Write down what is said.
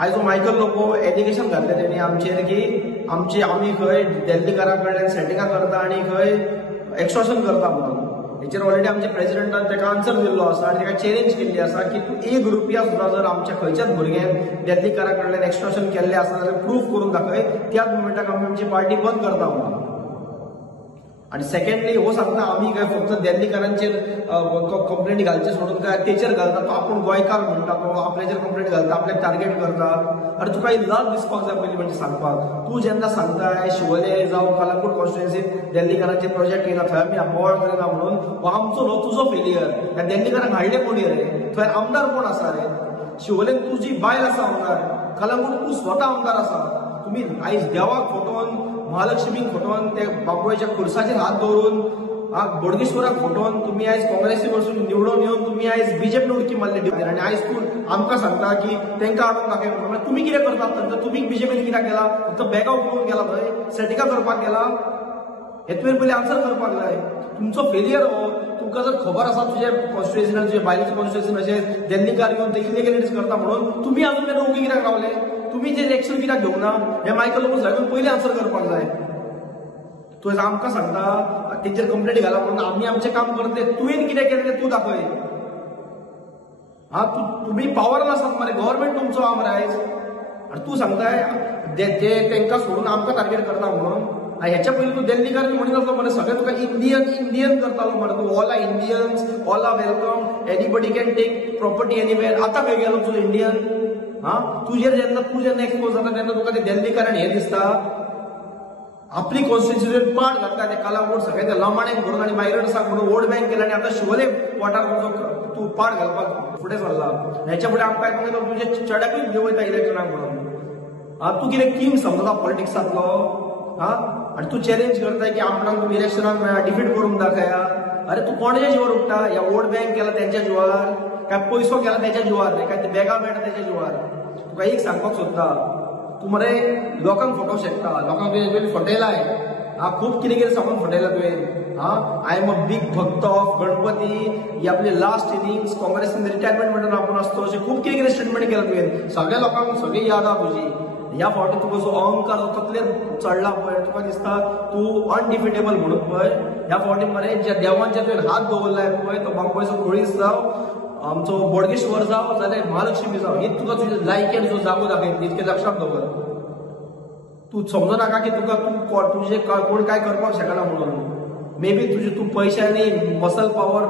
आयज Michael Lobo allegation घातले तेणी आमचेर की आमी खंय दिल्लीकारां कडल्यान सेटिंगां करता आनी खंय एक्सटॉर्शन करता म्हणून हेचेर ऑलरेडी आमच्या प्रेसिडेंटान ताका आन्सर दिल्लो आसा आनी ताका चॅलेंज केल्ली आसा की तूं एक रुपया सुद्दां जर आमच्या खंयच्याच भुरग्यान दिल्लीकारां कडल्यान एक्सटॉर्शन केल्लें आसा जाल्यार प्रूफ करून दाखय, त्याच मोमेंटाक आमी आमची पार्टी बंद करता म्हणून. आणि सेकंडली हो सांगता आमी काय फक्त दिल्लीकारांचेर कंप्लेंट घालचे सोडून काय तेचेर घालता, तो आपूण गोंयकार म्हणटा, तो आपल्याचेर कंप्लेंट घालता, आपल्याक टार्गेट करता. अरे तुका लज दिसपाक जाय पयलीं म्हणजे सांगपाक. तूं जेन्ना सांगताय शिवोले जावं कलंगूट कॉन्स्टिट्युएन्सीत दिल्लीकारांचे प्रोजेक्ट येयला थंय आमी बोवाळ करिना म्हणून, हो आमचो न्हू तुजो फेलियर. ह्या दिल्लीकारांक हाडले कोणी रे? थंय आमदार कोण आसा रे? शिवोलेन तुजी बायल आसा आमदार, कलंगूट तूं स्वता आमदार आसा. तुम्ही आयज देवाक फोटोवन, महालक्ष्मीक फोटोवन, ते बांबोळेच्या खुर्साचेर हात दवरून, बोडगेश्वराक फोटोवन तुम्ही आयज काँग्रेसी वचून निवडून येवन तुम्ही आयज बीजेपीन उडकी मारली आनी आयज तूं आमकां सांगता की तांकां हाडून दाखय म्हणून. तुम्ही कितें करतात तर तुम्ही बीजेपीन कित्याक गेला? फक्त बॅगां उखलून गेला थंय, सेटिंगां करपाक गेला? हे तुवें पयलीं आन्सर करपाक जाय. तुमचो फेलियर हो. तुमकां जर खबर आसा तुजे कॉन्स्टिट्युएन्सीन, तुजे बायलेचे कॉन्स्टिट्युएन्सीन अशें दिल्लीकार येवन ते इलिगॅलिटीज करता म्हणून तुम्ही अजून मेरेन उगी कित्याक रावले? तुम्ही जे एक्शन कित्याक घेवंक ना? हे मायकल लोबो साहेबान पयलीं आन्सर करपाक जाय. तूं आमकां सांगता तेचेर कंप्लेंट घाला म्हणून आमी आमचें काम करते. तुवें कितें केलें तें तूं दाखय. तुम्ही पावरान आसात मरे, गव्हर्नमेंट तुमचो आम आयज, आनी तूं सांगताय तेंकां सोडून आमकां टार्गेट करता म्हणून. ह्याच्या पयलीं तूं दिल्लीकार म्हणीत आसलो मरे, सगळे तुका इंडियन करतालो मरे. तूं all are Indians, all are welcome, anybody can take property anywhere. आतां खंय गेलो तुजो इंडियन? तू जेन्ना एक्सपोज जाता तेन्ना तुका ते दिल्लीकारान हे दिसता आपली कॉन्स्टिट्युएन्सी पाड घातला, ते कलंगूट सगळे ते लमाणेक भरून आनी मायग्रंट्साक म्हणून वोट बँक केला आनी आतां शिवोले वोटार तूं पाड घालपाक फुडें सरला. हेच्या फुडें आमकां काय तुजे चेड्याकूय घेवन वयता इलेक्शनाक म्हणून. तूं कितें किंग समजता पॉलिटिक्सांतलो? आनी तूं चॅलेंज करताय की आपणाक तुमी इलेक्शनाक डिफीट करून दाखया. अरे तूं कोणाच्या जिवार उठता? ह्या वोट बँक केला तेंच्या जिवार, काय पयसो केला तेच्या जिवार, काय ते बॅगा मेळटा तेच्या जिवार? तुका एक सांगपाक सोदता, तूं मरे लोकांक फटोवंक शकता, लोकांक तुवें फटयलाय. खूब कितें कितें सांगून फटयला तुवें. आय एम अ बीग भक्त ऑफ गणपती, ही आपली लास्ट इनिंग्स, काँग्रेसीन रिटायरमेंट म्हणून आपण असतो, अशें खूब कितें कितें स्टेटमेंट केला तुवें. सगळ्या लोकांक सगळी याद आहा तुजी. ह्या फावटी तुका जो अहंकार तकलेर चडला पळय, तुका दिसता तूं अनडिफिटेबल म्हणून पळय. ह्या फावटी मरे ज्या देवांच्या तुवें हात दवरलाय पळय, तो बांबोळेचो खोळीस जावं, आमचो बोडगेश्वर जावं, जाल्यार महालक्ष्मी जावं, ही तुका तुजे लायकेन जो जागो दाखयता इतकें लक्षात दवर. तूं समजू नाका की तुका तुजे कोण काय करपाक शकना म्हणून. मे बी तूं पयशांनी मसल पावर